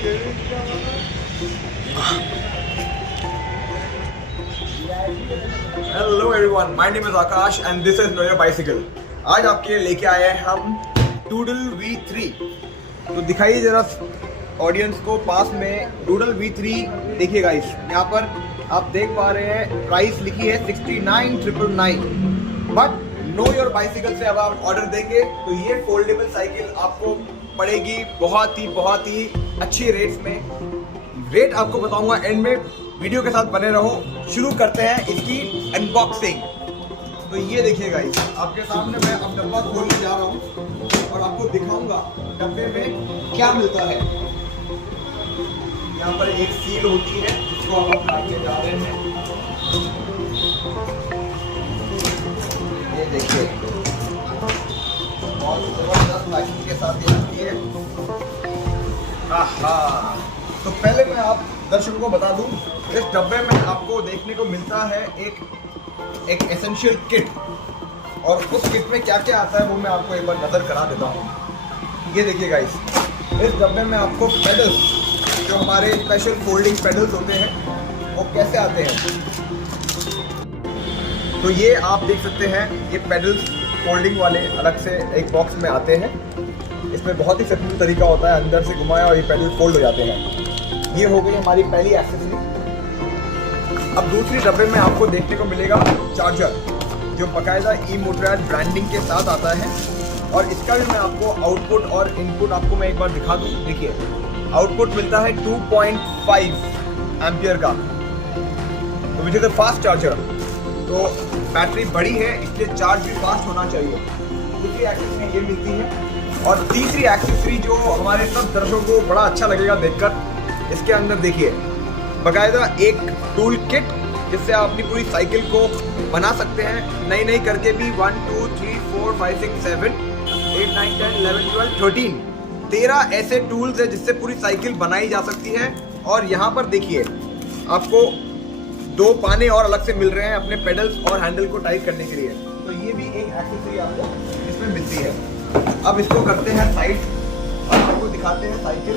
Hello everyone, my name is Akash and this is know your bicycle. आज आपके लिए लेके आए हैं हम डूडल V3। तो दिखाइए जरा ऑडियंस को पास में डूडल V3। देखिए गाइस, यहाँ पर आप देख पा रहे हैं प्राइस लिखी है 69,999। बट नो योर बाइसिकल से अब आप ऑर्डर देंगे तो ये फोल्डेबल साइकिल आपको पड़ेगी बहुत ही अच्छी रेट्स में। रेट आपको बताऊंगा एंड में, वीडियो के साथ बने रहो। शुरू करते हैं इसकी अनबॉक्सिंग। तो ये देखिए गाइस, आपके सामने मैं अब डब्बा खोलने जा रहा हूँ और आपको दिखाऊंगा डब्बे में क्या मिलता है। यहाँ पर एक सील होती है जिसको हम काटने जा रहे हैं। ये देखिए, बहुत जबरदस्त पैकिंग के साथ ये आती है। आहा, तो पहले मैं आप दर्शकों को बता दूं, इस डब्बे में आपको देखने को मिलता है एक एसेंशियल किट। और उस किट में क्या क्या आता है वो मैं आपको एक बार नज़र करा देता हूँ। ये देखिए गाइस, इस डब्बे में आपको पेडल्स, जो हमारे स्पेशल फोल्डिंग पेडल्स होते हैं, वो कैसे आते हैं। तो ये आप देख सकते हैं, ये पेडल्स फोल्डिंग वाले अलग से एक बॉक्स में आते हैं। इसमें बहुत ही सिंपल तरीका होता है, अंदर से घुमाया और ये पेडल फोल्ड हो जाते हैं। ये हो गई हमारी पहली एक्सेसरी। अब दूसरी डब्बे में आपको देखने को मिलेगा चार्जर, जो बाकायदा ई-मोटरैड ब्रांडिंग के साथ आता है। और इसका भी मैं आपको आउटपुट और इनपुट आपको मैं एक बार दिखा दूँ। देखिए, आउटपुट मिलता है 2.5 एम्पियर का, तो which is a fast charger. तो बैटरी बड़ी है इसलिए चार्ज भी फास्ट होना चाहिए। दूसरी एक्सेसरी ये मिलती है। और तीसरी एक्सेसरी जो हमारे सब दर्शकों को बड़ा अच्छा लगेगा देखकर, इसके अंदर देखिए बाकायदा एक टूल किट, जिससे आप अपनी पूरी साइकिल को बना सकते हैं नई करके भी। 1 2 3 4 5 6 7 8 9 10 11 12 13 13 ऐसे टूल्स है जिससे पूरी साइकिल बनाई जा सकती है। और यहाँ पर देखिए, आपको 2 पाने और अलग से मिल रहे हैं अपने पेडल्स और हैंडल को टाइट करने के लिए। तो ये भी एक एक्सेसरी आपको इसमें मिलती है। अब इसको करते हैं साइड और आपको दिखाते हैं साइकिल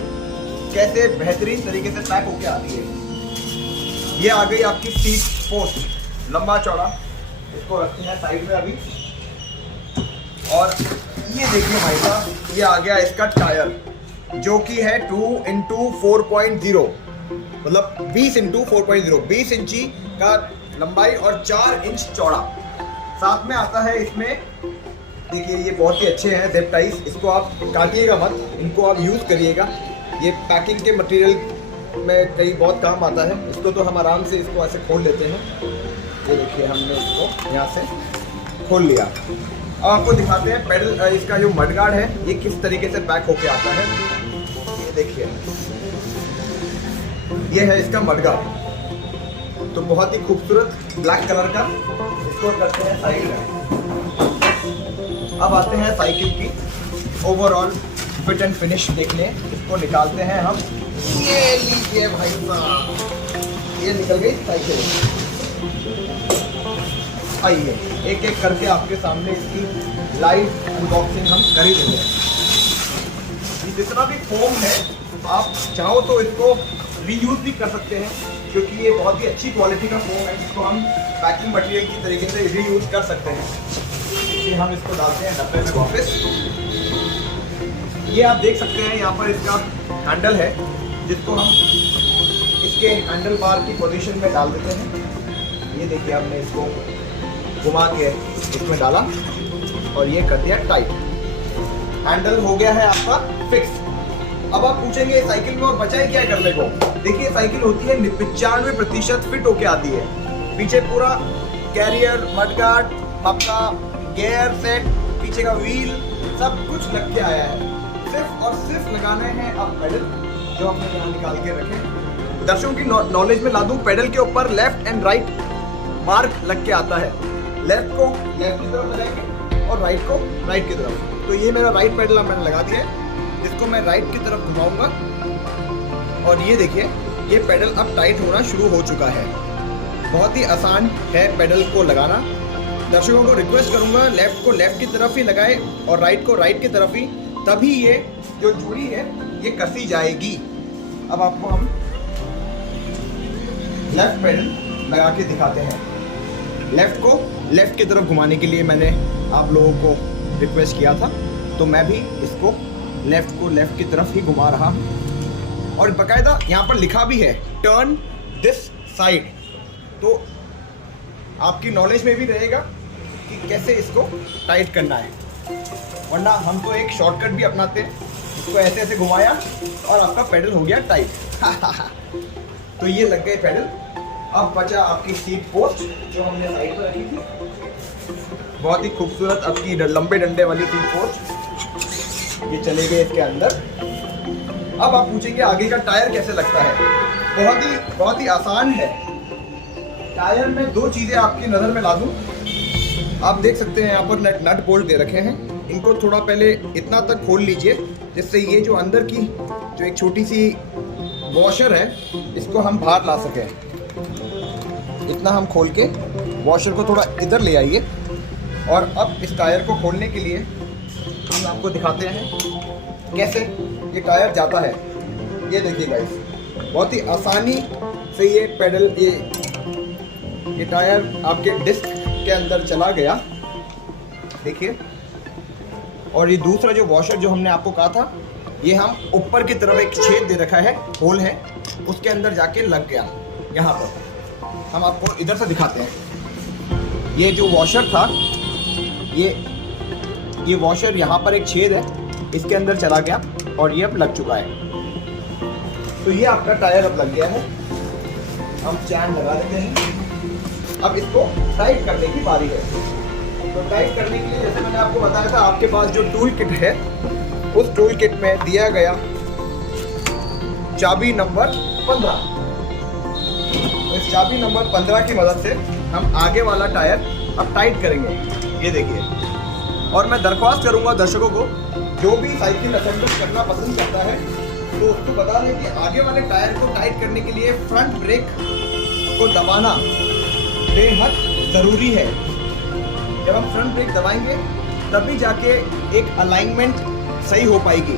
कैसे बेहतरीन तरीके से पैक होके आती है। ये आ गई आपकी सीट पोस्ट, लंबा चौड़ा। इसको रखते हैं साइड में अभी। और ये देखिए भाई साहब, ये आ गया इसका टायर, जो कि है 2x4.0, मतलब 20x4.0, 20 इंची का लंबाई और 4 इंच चौड़ा। साथ में आता है इसमें, देखिए ये बहुत ही अच्छे हैं ज़िप टाइज। इसको आप काटिएगा मत, इनको आप यूज़ करिएगा। ये पैकिंग के मटेरियल में कई बहुत काम आता है। इसको तो हम आराम से इसको ऐसे खोल लेते हैं। ये देखिए, हमने इसको यहाँ से खोल लिया। अब आपको दिखाते हैं पेडल, इसका जो मडगार्ड है ये किस तरीके से पैक होके आता है। ये देखिए, ये है इसका मडगार्ड, तो बहुत ही खूबसूरत ब्लैक कलर का। इसको करते हैं साइड में। अब आते हैं साइकिल की ओवरऑल फिट एंड फिनिश देखने। इसको निकालते हैं हम। ये लीजिए भाई साहब, ये निकल गई साइकिल। आइए एक एक करके आपके सामने इसकी लाइव अनबॉक्सिंग हम कर ही देंगे। ये जितना भी फोम है, आप चाहो तो इसको रीयूज भी कर सकते हैं, क्योंकि ये बहुत ही अच्छी क्वालिटी का फोम है जिसको हम पैकिंग मटेरियल की तरीके से रीयूज कर सकते हैं। इसलिए हम इसको डालते हैं डब्बे में वापस। ये आप देख सकते हैं, यहाँ पर इसका हैंडल है जिसको हम इसके हैंडल बार की पोजीशन में डाल देते हैं। ये देखिए, हमने इसको घुमा के इसमें डाला और ये कर दिया टाइट। हैंडल हो गया है आपका फिक्स। अब आप पूछेंगे साइकिल में और बचा है क्या करने को। देखिए, साइकिल होती है 95% फिट होके आती है। पीछे पूरा कैरियर, मडगार्ड, आपका गियर सेट, पीछे का व्हील, सब कुछ लग के आया है। सिर्फ और सिर्फ लगाने हैं आप पेडल, जो हमने यहाँ निकाल के रखे। दर्शकों की नॉलेज में ला दूं, पेडल के ऊपर लेफ्ट एंड राइट मार्क लग के आता है। लेफ्ट को लेफ्ट की तरफ लगाएंगे और राइट को राइट की तरफ। तो ये मेरा राइट पेडल मैंने लगा दिया है, जिसको मैं राइट की तरफ घुमाऊंगा। और ये देखिए, ये पेडल अब टाइट होना शुरू हो चुका है। बहुत ही आसान है पेडल को लगाना। दर्शकों को रिक्वेस्ट करूंगा, लेफ्ट को लेफ्ट की तरफ ही लगाए और राइट को राइट की तरफ ही, तभी ये जो चूड़ी है ये कसी जाएगी। अब आपको हम लेफ्ट पेडल लगा के दिखाते हैं। लेफ्ट को लेफ्ट की तरफ घुमाने के लिए मैंने आप लोगों को रिक्वेस्ट किया था, तो मैं भी इसको लेफ्ट को लेफ्ट की तरफ ही घुमा रहा हूँ। और बाकायदा यहाँ पर लिखा भी है टर्न दिस साइड, तो आपकी नॉलेज में भी रहेगा कि कैसे इसको टाइट करना है। वरना हम तो एक शॉर्टकट भी अपनाते हैं, इसको ऐसे ऐसे घुमाया और आपका पेडल हो गया टाइट। तो ये लग गए पेडल। अब बचा आपकी सीट पोस्ट जो हमने साइड पर रखी थी, बहुत ही खूबसूरत आपकी लंबे डंडे वाली सीट पोस्ट, ये चले गए इसके अंदर। अब आप पूछेंगे आगे का टायर कैसे लगता है। बहुत ही आसान है। टायर में दो चीज़ें आपकी नज़र में ला दूँ। आप देख सकते हैं यहाँ पर नट बोल्ट दे रखे हैं। इनको थोड़ा पहले इतना तक खोल लीजिए जिससे ये जो अंदर की जो एक छोटी सी वॉशर है इसको हम बाहर ला सकें। इतना हम खोल के वॉशर को थोड़ा इधर ले आइए। और अब इस टायर को खोलने के लिए हम आपको दिखाते हैं कैसे ये टायर जाता है। ये देखिए गाइस, बहुत ही आसानी से ये पेडल ये टायर आपके डिस्क के अंदर चला गया, देखिए। और ये दूसरा जो वॉशर जो हमने आपको कहा था, ये हम ऊपर की तरफ एक छेद दे रखा है, होल है, उसके अंदर जाके लग गया। यहाँ पर हम आपको इधर से दिखाते हैं। ये जो वॉशर था, ये वॉशर यहाँ पर एक छेद है, इसके अंदर चला गया और ये अब लग चुका है। तो ये आपका टायर अब लग गया है। हम चैन लगा देते हैं। अब इसको टाइट करने की बारी है। तो टाइट करने के लिए जैसे मैंने आपको बताया था, आपके पास जो टूल किट है उस टूल किट में दिया गया चाबी नंबर 15। तो इस चाबी नंबर 15 की मदद से हम आगे वाला टायर अब टाइट करेंगे। ये देखिए। और मैं दरख्वास्त करूंगा दर्शकों को, जो भी साइकिल असेंबल करना पसंद करता है तो उसको बता दें कि आगे वाले टायर को टाइट करने के लिए फ्रंट ब्रेक को दबाना बेहद ज़रूरी है। जब हम फ्रंट ब्रेक दबाएंगे तभी जाके एक अलाइनमेंट सही हो पाएगी,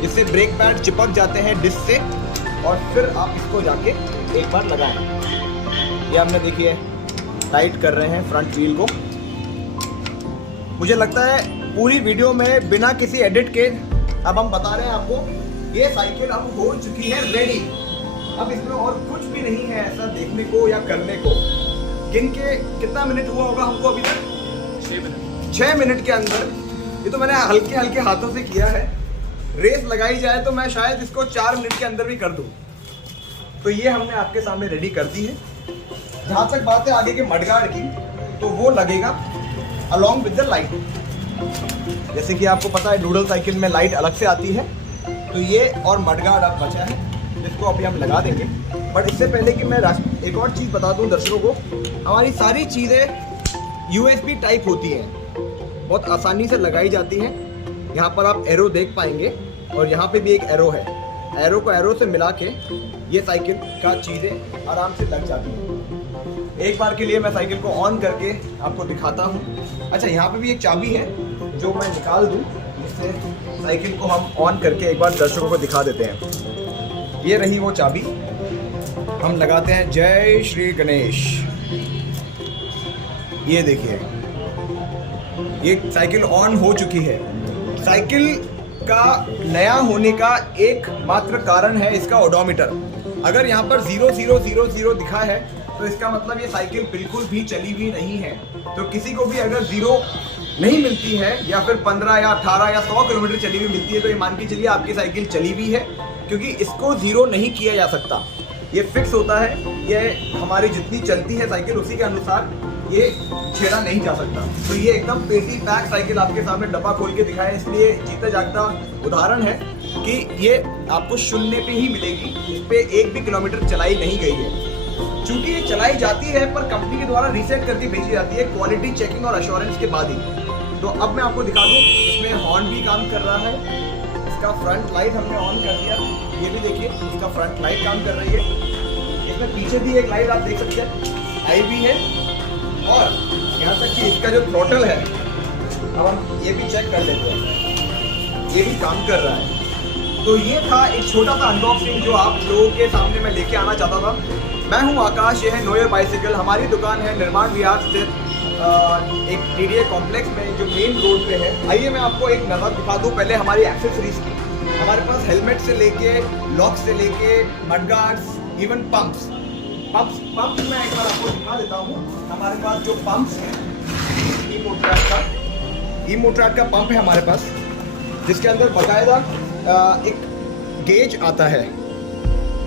जिससे ब्रेक पैड चिपक जाते हैं डिस्क से और फिर आप इसको जाके एक बार लगाएं। ये हमने देखिए टाइट कर रहे हैं फ्रंट व्हील को। मुझे लगता है पूरी वीडियो में बिना किसी एडिट के अब हम बता रहे हैं आपको, ये साइकिल अब हो चुकी है रेडी। अब इसमें और कुछ भी नहीं है ऐसा देखने को या करने को। गिन के कितना मिनट हुआ होगा हमको अभी तक? 6 मिनट के अंदर। ये तो मैंने हल्के हल्के हाथों से किया है। रेस लगाई जाए तो मैं शायद इसको 4 मिनट के अंदर भी कर दूं। तो ये हमने आपके सामने रेडी कर दी है। जहाँ तक बात है आगे के मडगार्ड की, तो वो लगेगा अलॉन्ग विद द लाइट। जैसे कि आपको पता है नूडल साइकिल में लाइट अलग से आती है, तो ये और मडगार्ड अब बचा है जिसको अभी हम लगा देंगे। बट इससे पहले कि मैं एक और चीज़ बता दूं दर्शकों को, हमारी सारी चीज़ें USB टाइप होती हैं, बहुत आसानी से लगाई जाती हैं। यहाँ पर आप एरो देख पाएंगे और यहाँ पे भी एक एरो है। एरो को एरो से मिला के ये साइकिल का चीज़ें आराम से लग जाती हैं। एक बार के लिए मैं साइकिल को ऑन करके आपको दिखाता हूँ। अच्छा, यहाँ पे भी एक चाबी है जो मैं निकाल दूँ, जिससे साइकिल को हम ऑन करके एक बार दर्शकों को दिखा देते हैं। ये रही वो चाबी। हम लगाते हैं जय श्री गणेश। ये देखिए, ये साइकिल ऑन हो चुकी है। साइकिल का नया होने का एक मात्र कारण है इसका ओडोमीटर। अगर यहाँ पर 0000 दिखा है तो इसका मतलब ये साइकिल बिल्कुल भी चली हुई नहीं है। तो किसी को भी अगर 0 नहीं मिलती है या फिर 15 या 18 या 100 किलोमीटर चली हुई मिलती है, तो ये मान के चलिए आपकी साइकिल चली हुई है, क्योंकि इसको 0 नहीं किया जा सकता। ये फिक्स होता है, ये हमारी जितनी चलती है साइकिल उसी के अनुसार ये छेड़ा नहीं जा सकता। तो ये एकदम पेटी पैक साइकिल आपके सामने डब्बा खोल के दिखाया, इसलिए जीता जागता उदाहरण है कि ये आपको शून्य पे ही मिलेगी। इस पे 1 भी किलोमीटर चलाई नहीं गई है। चूंकि ये चलाई जाती है पर कंपनी के द्वारा रीसेट करके भेजी जाती है क्वालिटी चेकिंग और एश्योरेंस के बाद ही। तो अब मैं आपको दिखा दूँ, इसमें हॉर्न भी काम कर रहा है। इसका फ्रंट लाइट हमने ऑन कर दिया, ये भी देखिए इसका फ्रंट लाइट काम कर रही है। इसमें पीछे भी एक लाइट आप देख सकते हैं, आई भी है। और यहाँ तक कि इसका जो थ्रॉटल है, अब हम ये भी चेक कर लेते हैं, ये भी काम कर रहा है। तो ये था एक छोटा सा अनबॉक्सिंग जो आप लोगों के सामने मैं लेके आना चाहता था। मैं हूं आकाश, ये है नो योर बाइसिकल। हमारी दुकान है निर्माण विहार स्थित एक TDA कॉम्प्लेक्स में जो मेन रोड पे है। आइए मैं आपको एक नज़र दिखा दूं पहले हमारी एक्सेसरीज की। हमारे पास हेलमेट से लेके लॉक से लेके मडगार्ड्स, इवन पंप्स मैं एक बार आपको दिखा देता हूँ। हमारे पास जो पंप्स हैं ई मोटराट का पंप है हमारे पास, जिसके अंदर बाकायदा एक गेज आता है।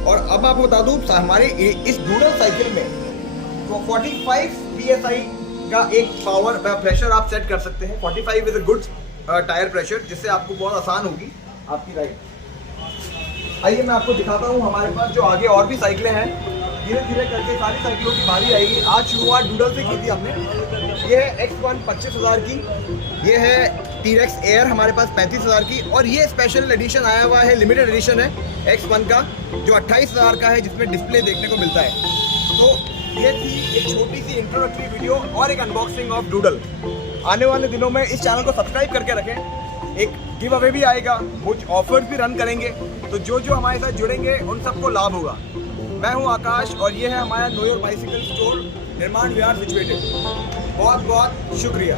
और अब आपको बता दूं हमारे इस डूडल साइकिल में तो 45 PSI का एक पावर प्रेशर आप सेट कर सकते हैं। 45 is a good tyre pressure, जिससे आपको बहुत आसान होगी आपकी राइड। आइए मैं आपको दिखाता हूँ हमारे पास जो आगे और भी साइकिलें हैं। धीरे धीरे करके सारी साइकिलों की बारी आएगी। आज शुरुआत डूडल से की थी हमने। ये है X1 25,000 की, ये है T-Rex Air हमारे पास 35,000 की, और ये स्पेशल एडिशन आया हुआ है, लिमिटेड एडिशन है X1 का जो 28,000 का है, जिसमें डिस्प्ले देखने को मिलता है। तो ये थी एक छोटी सी इंट्रोडक्टरी वीडियो और एक अनबॉक्सिंग ऑफ डूडल। आने वाले दिनों में इस चैनल को सब्सक्राइब करके रखें। एक गिव अवे भी आएगा, कुछ ऑफर्स भी रन करेंगे, तो जो हमारे साथ जुड़ेंगे उन सबको लाभ होगा। मैं हूं आकाश और ये है हमारा नो योर बाइसिकल स्टोर, निर्माण विहार सिचुएटेड। बहुत बहुत शुक्रिया।